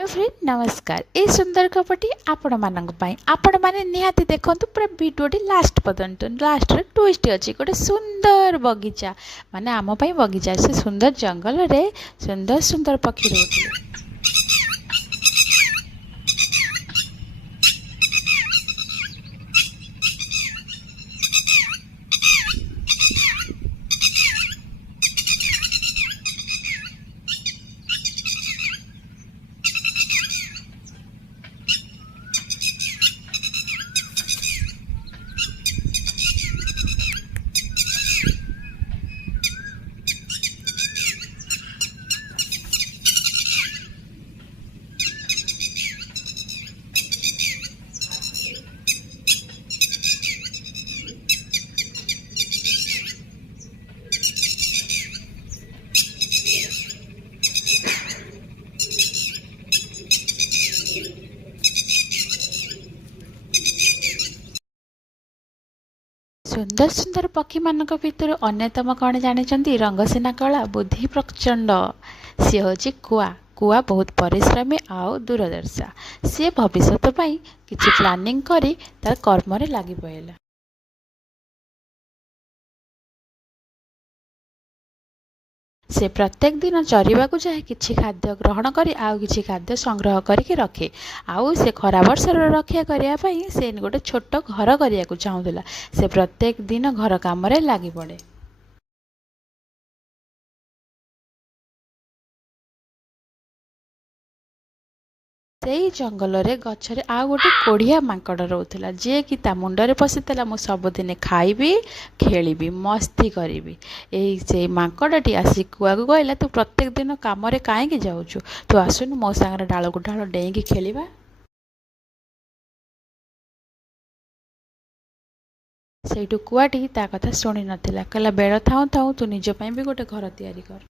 Friend नमस्कार ये सुंदर कपटी आपण मैंने निहाती देखु पूरा भिडटी लास्ट पर्यंत लास्ट ट्विस्ट अच्छी गोटे सुंदर बगीचा माने आम बगीचा से सुंदर जंगल रे सुंदर सुंदर पक्षी रोते। सुंदर सुंदर पक्षी मान भितर अन्यतम कौन जानी रंगसेना कला बुद्धि प्रचंड सी हूँ कुआ। कुआ बहुत परिश्रमी आउ दूरदर्शा सी भविष्य किसी प्लानिंग करी तार कर्म लगी पड़ा। से प्रत्येक दिन चरवा जाए किसी खाद्य ग्रहण करी आउ किसी खाद्य संग्रह करके रखे आउ से खरा वर्षर रक्षा करने से गोटे छोट घर करने को चाहूला। से प्रत्येक दिन घर काम लगी पड़े। से जंगल रे गछरे आ गोटे कोढ़िया मांकड़ रोला जी कि ता मुंडरे पशिला मु सबुदिन खाइबी खेली मस्ती करी से मांकड़टी आसी कुआ को कहला तू प्रत्येक दिन कम कहीं जाऊँ तू आसुनु मो सांगे डाल को डाल डेईकी खेलिबा। सेठू कुआटी ता कथा शुणी नथिला कहला बेड़ थाऊ थाऊ तू निज भी गोटे घर तैयारी कर।